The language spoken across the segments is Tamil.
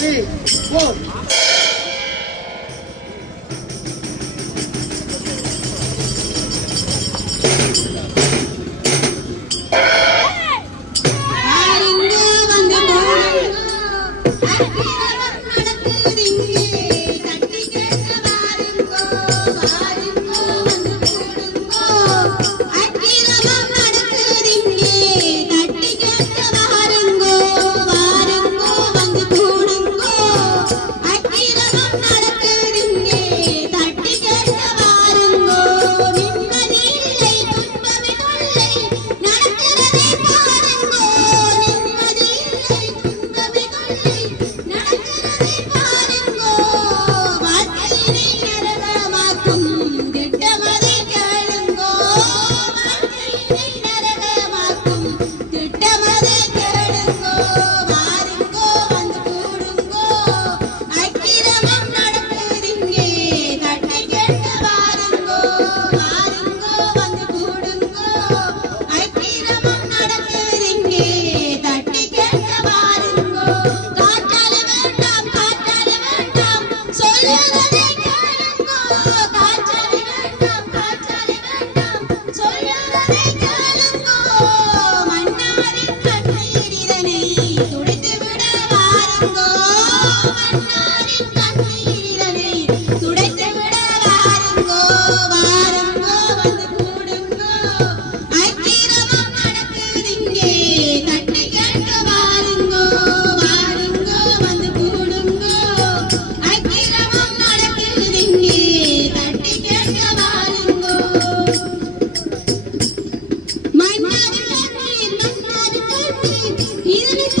3, 4. Even if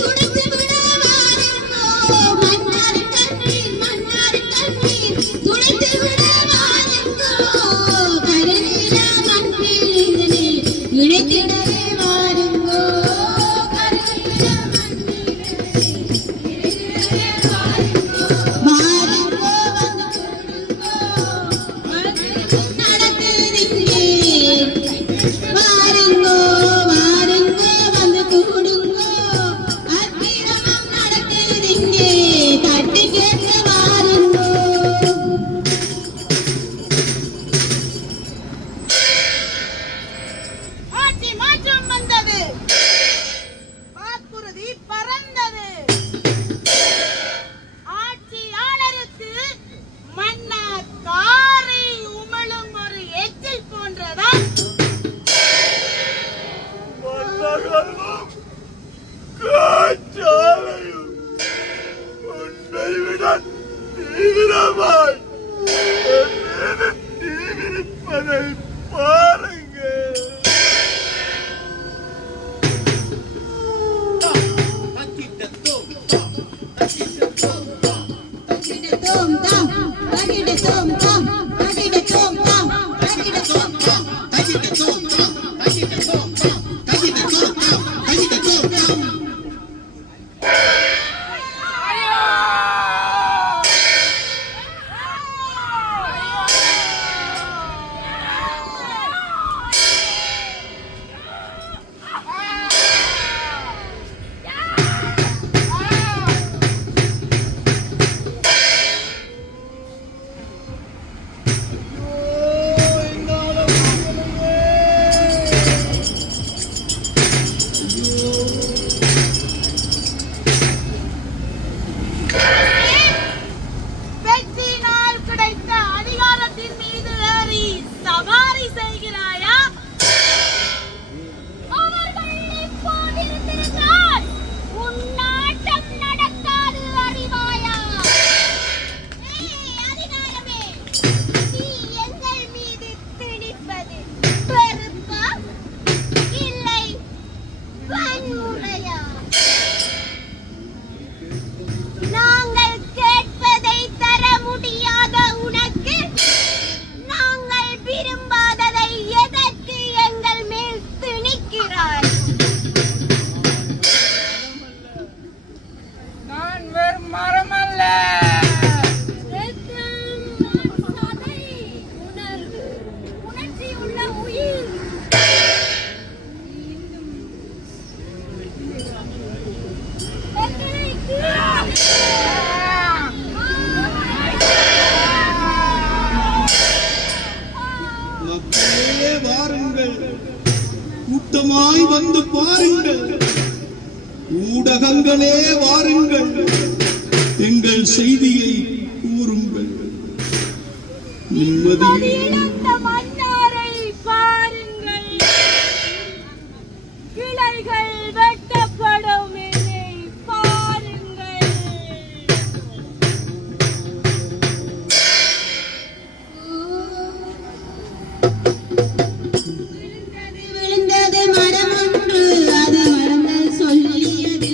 ஊடகங்களே வாருங்கள், எங்கள் செய்தியை கூறுங்கள். நிம்மதியிழந்த மன்னாரை பாருங்கள், கிளைகள் வெட்டப்படும் என்னை பாருங்கள். விழுந்தது மரம் ஒன்று, அது மரங்கள் சொல்லியது.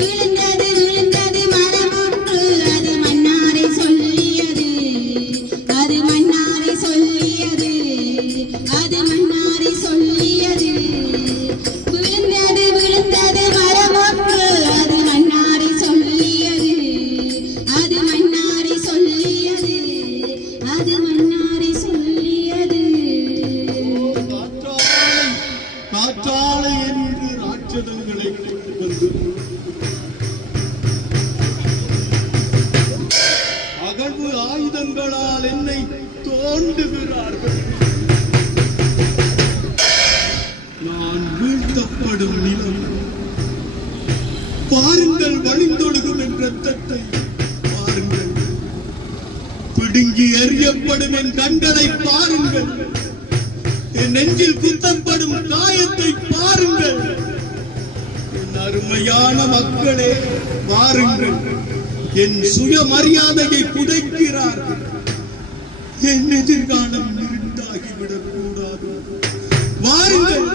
விழுந்தது மரம் ஒன்று, அது மன்னாரை சொல்லியது. அது மன்னாரை சொல்லியது. அது மன்னாரை சொல்லியது. விழுந்தது மரம் ஒன்று, அது மன்னாரை சொல்லியது. அது மன்னாரை சொல்லியது. அது மன்னாரை சொல்லியது. காற்றாலை என்று ராட்சதங்களை கொண்டு வந்து அகழ்வு ஆயுதங்களால் என்னை தோண்டுகிறார்கள். நான் வீழ்த்தப்படும் நிலம் பாருங்கள், வழிந்தொடுகும் என் ரத்தத்தை பாருங்கள், பிடுங்கி எறியப்படும் என் கண்களை பாருங்கள், என் நெஞ்சில் குத்தப்படும் காயத்தை பாருங்கள். என் அருமையான மக்களே வாருங்கள், என் சுயமரியாதையை புதைக்கிறார்கள். என் எதிர்காலம் இருட்டாகிவிடக் கூடாது. வாருங்கள்,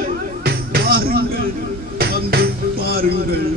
வாருங்கள், வந்து பாருங்கள்.